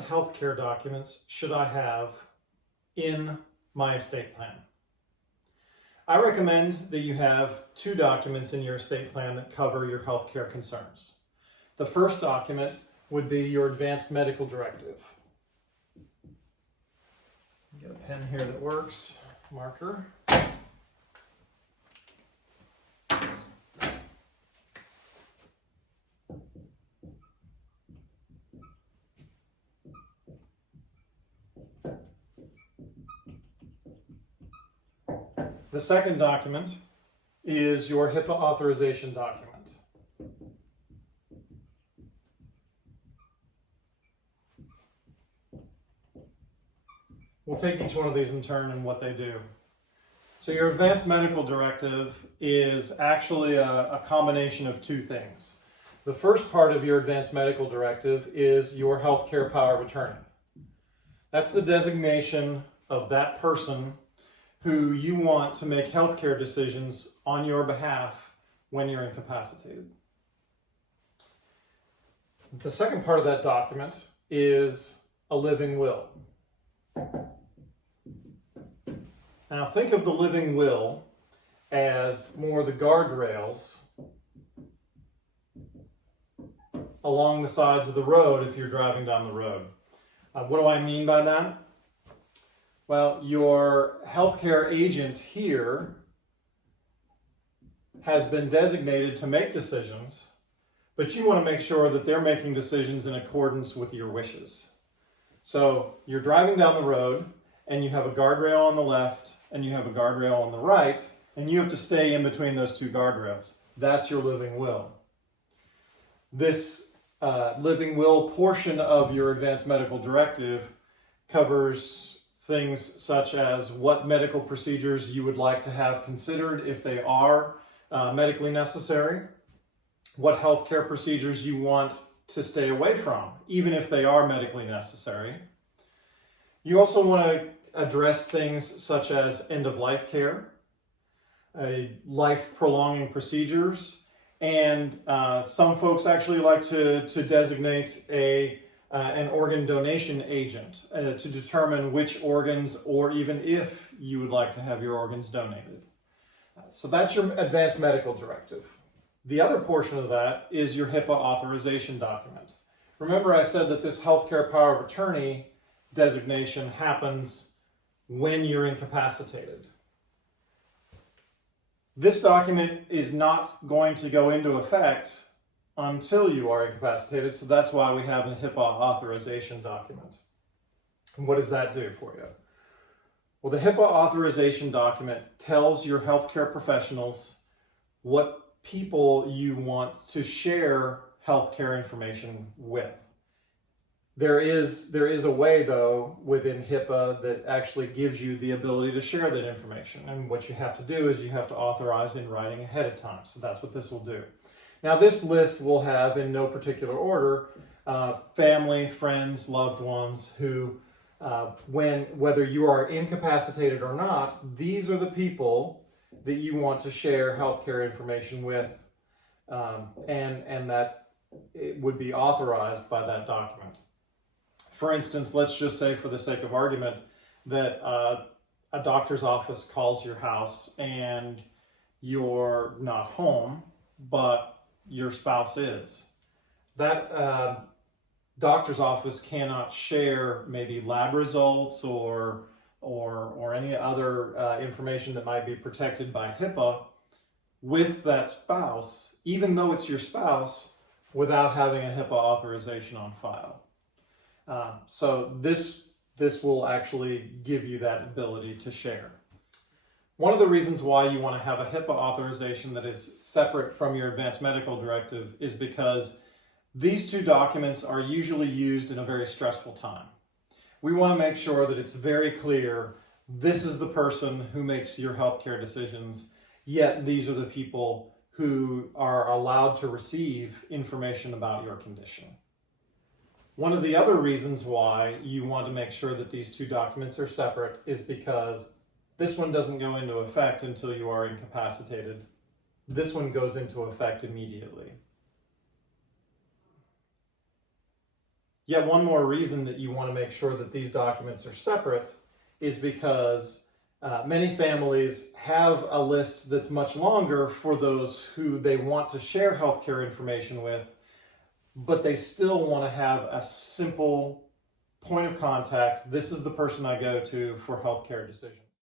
what healthcare documents should I have in my estate plan? I recommend that you have two documents in your estate plan that cover your healthcare concerns. The first document would be your advanced medical directive. Get a pen here that works, marker. The second document is your HIPAA authorization document. We'll take each one of these in turn and what they do. So your advanced medical directive is actually a combination of two things. The first part of your advanced medical directive is your healthcare power of attorney. That's the designation of that person who you want to make healthcare decisions on your behalf when you're incapacitated. The second part of that document is a living will. Now think of the living will as more the guardrails along the sides of the road if you're driving down the road. What do I mean by that? Well, your healthcare agent here has been designated to make decisions, but you want to make sure that they're making decisions in accordance with your wishes. So you're driving down the road and you have a guardrail on the left and you have a guardrail on the right, and you have to stay in between those two guardrails. That's your living will. This living will portion of your advanced medical directive covers things such as what medical procedures you would like to have considered if they are medically necessary, what healthcare procedures you want to stay away from, even if they are medically necessary. You also want to address things such as end-of-life care, life-prolonging procedures, and some folks actually like to designate an organ donation agent to determine which organs or even if you would like to have your organs donated. So that's your advanced medical directive. The other portion of that is your HIPAA authorization document. Remember I said that this healthcare power of attorney designation happens when you're incapacitated. This document is not going to go into effect until you are incapacitated, so that's why we have a HIPAA authorization document. And what does that do for you? Well, the HIPAA authorization document tells your healthcare professionals what people you want to share healthcare information with. There is a way, though, within HIPAA that actually gives you the ability to share that information. And what you have to do is you have to authorize in writing ahead of time. So that's what this will do. Now, this list will have, in no particular order, family, friends, loved ones who, whether you are incapacitated or not, these are the people that you want to share healthcare information with, and that it would be authorized by that document. For instance, let's just say for the sake of argument that a doctor's office calls your house and you're not home, but your spouse is. That doctor's office cannot share maybe lab results or any other information that might be protected by HIPAA with that spouse, even though it's your spouse, without having a HIPAA authorization on file. So this will actually give you that ability to share. One of the reasons why you want to have a HIPAA authorization that is separate from your advanced medical directive is because these two documents are usually used in a very stressful time. We want to make sure that it's very clear this is the person who makes your healthcare decisions, yet these are the people who are allowed to receive information about your condition. One of the other reasons why you want to make sure that these two documents are separate is because this one doesn't go into effect until you are incapacitated. This one goes into effect immediately. Yet one more reason that you want to make sure that these documents are separate is because many families have a list that's much longer for those who they want to share healthcare information with, but they still want to have a simple point of contact. This is the person I go to for healthcare decisions.